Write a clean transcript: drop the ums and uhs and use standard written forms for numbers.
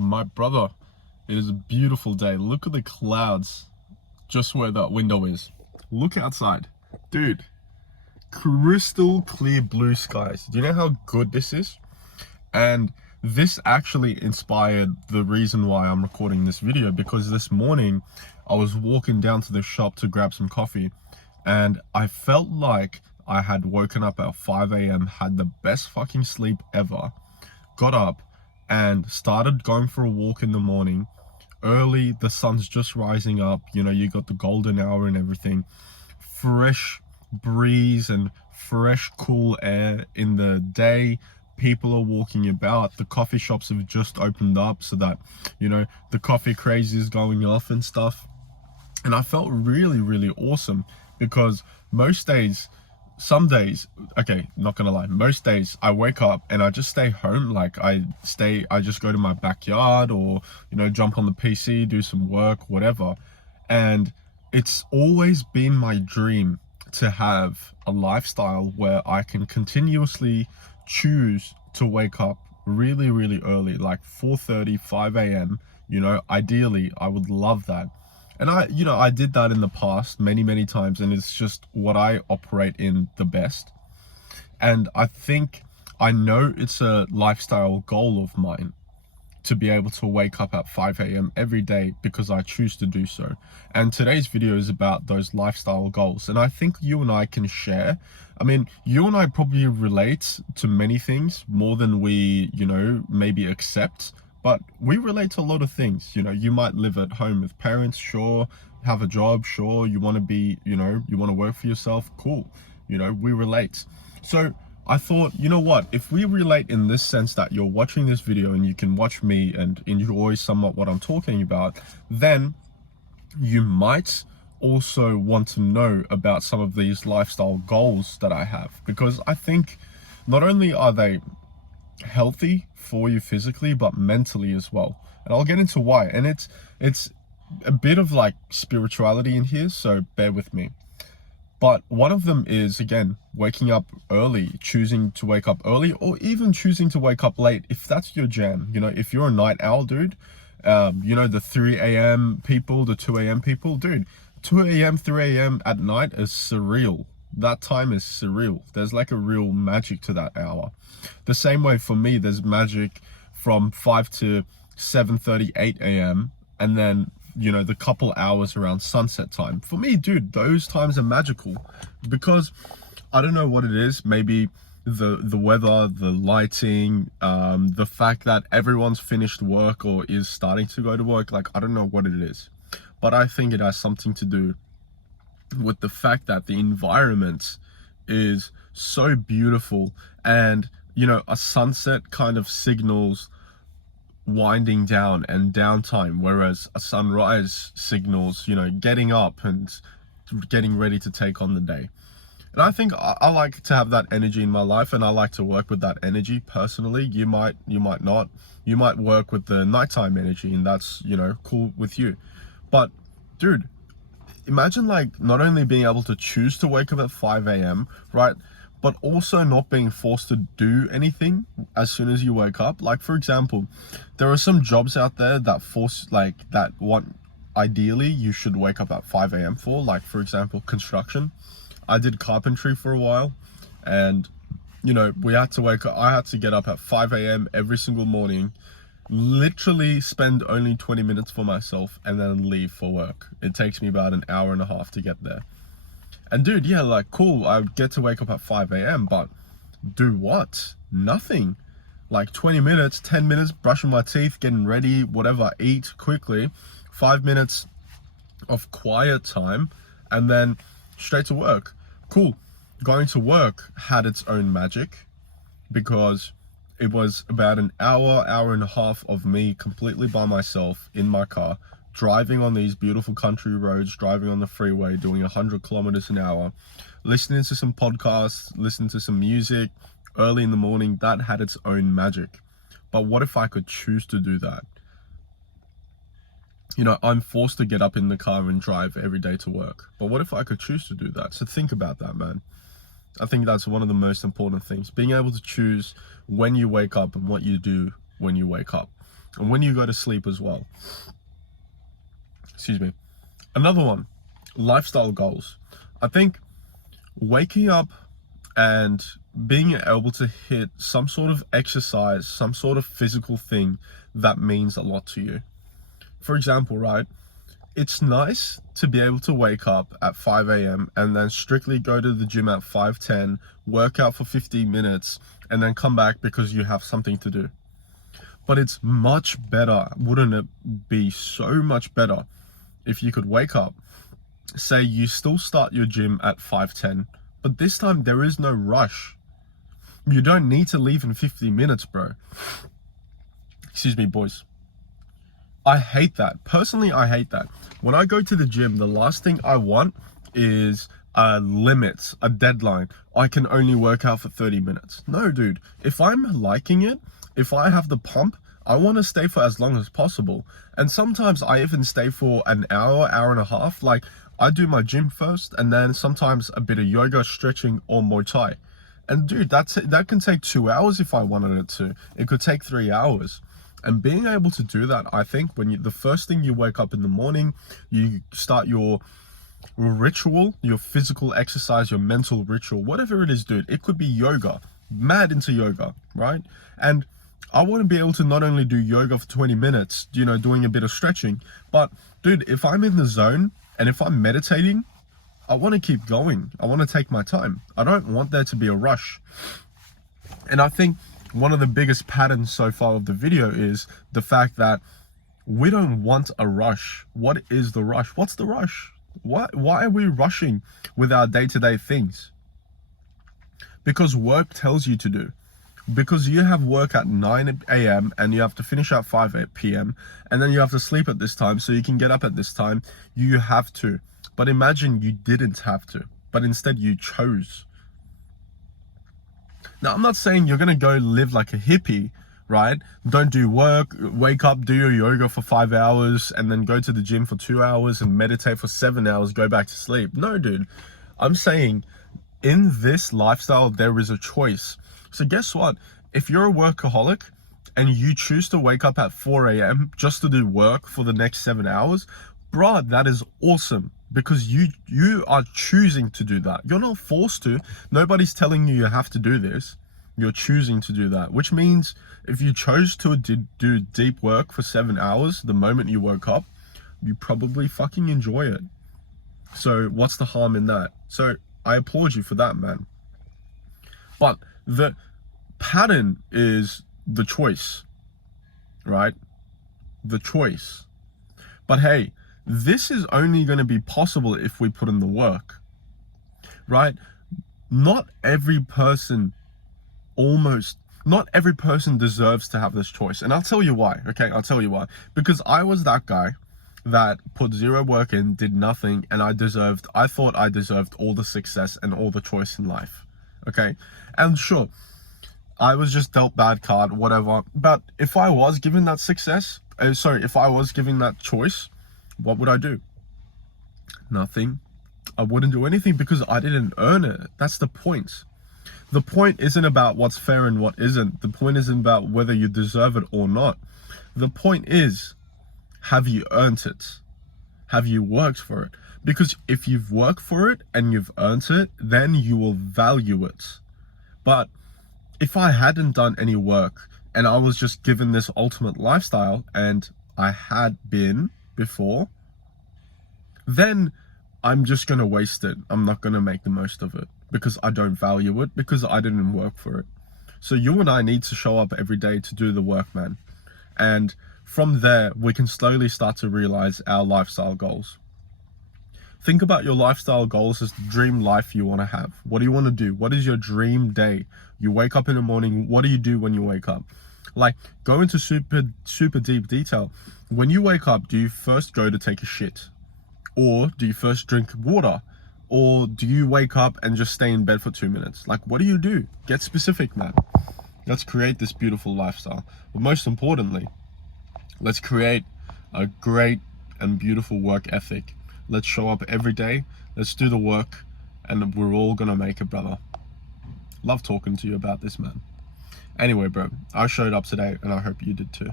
My brother, it is a beautiful day. Look at the clouds just where that window is. Look outside. Dude, crystal clear blue skies. Do you know how good this is? And this actually inspired the reason why I'm recording this video, because this morning I was walking down to the shop to grab some coffee and I felt like I had woken up at 5 a.m., had the best fucking sleep ever, got up and started going for a walk in the morning. Early, the sun's just rising up, you know, you got the golden hour and everything. Fresh breeze and fresh cool air in the day. People are walking about. The coffee shops have just opened up so that, you know, the coffee craze is going off and stuff. And I felt really awesome, because most days, some days, okay, not gonna lie, most days I wake up and I just stay home. Like I just go to my backyard, or, you know, jump on the PC, do some work, whatever. And it's always been my dream to have a lifestyle where I can continuously choose to wake up really early, like 4:30, 5 a.m. You know, ideally I would love that. And I did that in the past many times, and it's just what I operate in the best. And I know it's a lifestyle goal of mine to be able to wake up at 5 a.m. every day, because I choose to do so. And today's video is about those lifestyle goals. And I think you and I can share. I mean, you and I probably relate to many things more than we, you know, maybe accept. But we relate to a lot of things. You know, you might live at home with parents, sure, have a job, sure, you want to be, you know, you want to work for yourself, cool. You know, we relate. So I thought, you know what, if we relate in this sense that you're watching this video and you can watch me and enjoy somewhat what I'm talking about, then you might also want to know about some of these lifestyle goals that I have, because I think not only are they healthy for you physically, but mentally as well. And I'll get into why. And it's a bit of like spirituality in here, so bear with me. But one of them is, again, waking up early, choosing to wake up early, or even choosing to wake up late if that's your jam. You know, if you're a night owl, dude, you know, the 3 a.m. people, the 2 a.m. people, dude, 2 a.m., 3 a.m. at night is surreal. That time is surreal. There's like a real magic to that hour. The same way for me, there's magic from 5 to 7:30, 8 a.m. and then, you know, the couple hours around sunset time. For me, dude, those times are magical, because I don't know what it is. Maybe the weather, the lighting, the fact that everyone's finished work or is starting to go to work. Like, I don't know what it is, but I think it has something to do with the fact that the environment is so beautiful, and, you know, a sunset kind of signals winding down and downtime, whereas a sunrise signals, you know, getting up and getting ready to take on the day. And I think I like to have that energy in my life, and I like to work with that energy personally. You might not. You might work with the nighttime energy, and that's, you know, cool with you. But dude, imagine like not only being able to choose to wake up at 5 a.m., right, but also not being forced to do anything as soon as you wake up. Like, for example, there are some jobs out there that force, like, that want, ideally you should wake up at 5 a.m. for, like, for example, construction. I did carpentry for a while, and, you know, I had to get up at 5 a.m. every single morning, literally spend only 20 minutes for myself, and then leave for work. It takes me about an hour and a half to get there. And dude, yeah, like, cool, I get to wake up at 5 a.m., but do what? Nothing. Like 20 minutes, 10 minutes, brushing my teeth, getting ready, whatever, eat quickly, 5 minutes of quiet time, and then straight to work. Cool. Going to work had its own magic, because it was about an hour and a half of me completely by myself in my car, driving on these beautiful country roads, driving on the freeway, doing 100 kilometers an hour, listening to some podcasts, listening to some music early in the morning. That had its own magic. But what if I could choose to do that? You know, I'm forced to get up in the car and drive every day to work. But what if I could choose to do that? So think about that, man. I think that's one of the most important things, being able to choose when you wake up and what you do when you wake up. and when you go to sleep as well. Excuse me. Another one, lifestyle goals. I think waking up and being able to hit some sort of exercise, some sort of physical thing that means a lot to you. For example, right, it's nice to be able to wake up at 5 a.m. and then strictly go to the gym at 5:10, work out for 15 minutes, and then come back because you have something to do. But it's much better, wouldn't it be so much better if you could wake up, say you still start your gym at 5:10, but this time there is no rush. You don't need to leave in 50 minutes, bro. Excuse me, boys. I hate that. Personally, I hate that. When I go to the gym, the last thing I want is a limit, a deadline. I can only work out for 30 minutes. No, dude. If I'm liking it, if I have the pump, I want to stay for as long as possible. And sometimes I even stay for an hour, hour and a half. Like, I do my gym first, and then sometimes a bit of yoga, stretching, or Muay Thai. And dude, that can take 2 hours if I wanted it to. It could take 3 hours. And being able to do that, I think when the first thing you wake up in the morning, you start your ritual, your physical exercise, your mental ritual, whatever it is, dude. It could be yoga, mad into yoga, right? And I want to be able to not only do yoga for 20 minutes, you know, doing a bit of stretching, but dude, if I'm in the zone and if I'm meditating, I want to keep going. I want to take my time. I don't want there to be a rush. And I think one of the biggest patterns so far of the video is the fact that we don't want a rush. What is the rush? What's the rush? Why are we rushing with our day-to-day things? Because work tells you to do. Because you have work at 9 a.m. and you have to finish at 5 p.m. and then you have to sleep at this time so you can get up at this time. You have to. But imagine you didn't have to, but instead you chose. Now, I'm not saying you're going to go live like a hippie, right? Don't do work, wake up, do your yoga for 5 hours, and then go to the gym for 2 hours and meditate for 7 hours, go back to sleep. No, dude. I'm saying in this lifestyle, there is a choice. So guess what? If you're a workaholic and you choose to wake up at 4 a.m. just to do work for the next 7 hours, bruh, that is awesome. Because you are choosing to do that. You're not forced to. Nobody's telling you you have to do this. You're choosing to do that, which means if you chose to do deep work for 7 hours the moment you woke up, you probably fucking enjoy it. So what's the harm in that? So I applaud you for that, man. But the pattern is the choice, right? The choice. But hey, this is only going to be possible if we put in the work, right? Not every person deserves to have this choice. And I'll tell you why, okay? I'll tell you why. Because I was that guy that put zero work in, did nothing, and I thought I deserved all the success and all the choice in life, okay? And sure, I was just dealt bad card, whatever. But if I was given that if I was given that choice, what would I do? Nothing. I wouldn't do anything because I didn't earn it. That's the point. The point isn't about what's fair and what isn't. The point isn't about whether you deserve it or not. The point is, have you earned it? Have you worked for it? Because if you've worked for it and you've earned it, then you will value it. But if I hadn't done any work and I was just given this ultimate lifestyle and I had been before, then I'm just going to waste it. I'm not going to make the most of it because I don't value it, because I didn't work for it. So you and I need to show up every day to do the work, man. And from there, we can slowly start to realize our lifestyle goals. Think about your lifestyle goals as the dream life you want to have. What do you want to do? What is your dream day? You wake up in the morning. What do you do when you wake up? Like, go into super deep detail. When you wake up, do you first go to take a shit? Or do you first drink water? Or do you wake up and just stay in bed for 2 minutes? Like, what do you do? Get specific, man. Let's create this beautiful lifestyle. But most importantly, let's create a great and beautiful work ethic. Let's show up every day. Let's do the work, and we're all gonna make it, brother. Love talking to you about this, man. Anyway, bro, I showed up today and I hope you did too.